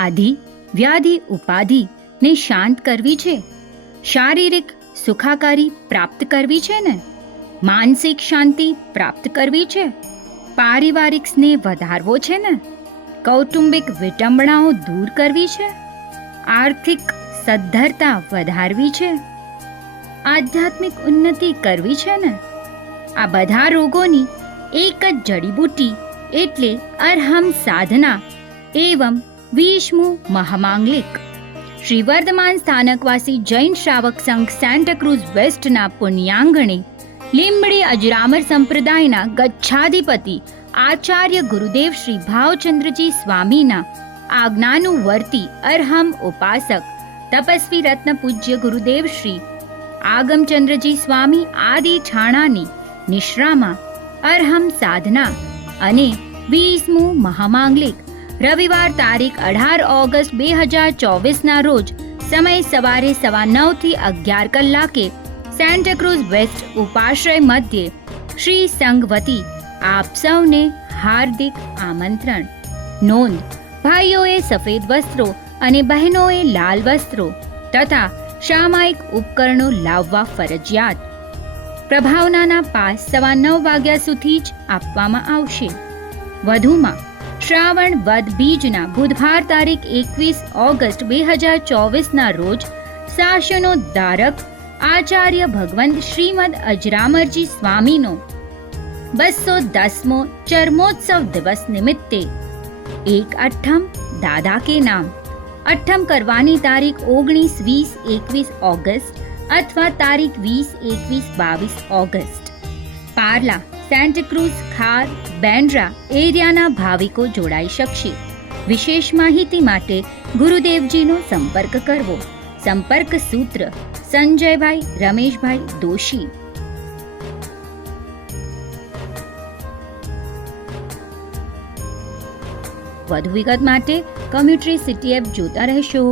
આધિ વ્યાધિ ઉપાધિ ને શાંત કરવી છે, શારીરિક સુખાકારી પ્રાપ્ત કરવી છે ને, માનસિક શાંતિ પ્રાપ્ત કરવી છે, પારિવારિક સ્નેહ વધારવો છે ને, કૌટુંબિક વિટંબણાઓ દૂર કરવી છે, આર્થિક સદ્ધરતા વધારવી છે, આધ્યાત્મિક ઉન્નતિ કરવી છે ને. આ બધા રોગોની એક જ જડીબુટ્ટી એટલે અરહમ સાધના એવં 20મું મહામાંગલિક. શ્રી વર્ધમાન સ્થાનકવાસી જૈન શ્રાવક સંઘ સેન્ટાક્રુઝ વેસ્ટના પુણ્યાંગણે લીંબડી અજરામર સંપ્રદાયના ગચ્છાધિપતિ આચાર્ય ગુરુદેવ શ્રી ભાવચંદ્રજી સ્વામીના આજ્ઞાનું વર્તી અરહમ ઉપાસક તપસ્વી રત્ન પૂજ્ય ગુરુદેવ શ્રી આગમચંદ્રજી સ્વામી આદિ ઠાણાની નિશ્રામાં અરહમ સાધના અને 20મું મહામાંગલિક રવિવાર તારીખ 18 ઓગસ્ટ 2024ના રોજ સમય સવારે 9:15 થી 11 કલાકે સેન્ટાક્રુઝ વેસ્ટ ઉપાશ્રય મધ્યે શ્રી સંઘ વતી આપ સૌને હાર્દિક આમંત્રણ. નોંધ: ભાઈઓએ સફેદ વસ્ત્રો અને બહેનોએ લાલ વસ્ત્રો તથા સામાયિક ઉપકરણો લાવવા ફરજિયાત. પ્રભાવનાના પાસ 9:15 વાગ્યા સુધી જ આપવામાં આવશે. વધુમાં શ્રાવણ વદ બીજના બુધવાર તારીખ 21 ઓગસ્ટ 2024ના રોજ શાસનોદ્ધારક આચાર્ય ભગવંત શ્રીમદ અજરામરજી સ્વામીનો 210મો ચર્મોત્સવ દિવસ નિમિત્તે એક અઠ્ઠમ દાદા કે નામ અઠ્ઠમ કરવાની તારીખ 19, 20, 21 ઓગસ્ટ અથવા તારીખ 20, 21, 22 ઓગસ્ટ. પાર્લા, સેન્ટાક્રુઝ, ખાર, બેન્ડ્રા એરિયાના ભાવિકો જોડાઈ શકશે. વિશેષ માહિતી માટે ગુરુદેવજીનો સંપર્ક કરવો. સંપર્ક સૂત્ર સંજયભાઈ રમેશભાઈ દોશી. વધુ વિગત માટે કમ્યુટરી સિટી એપ જોતા રહેશો.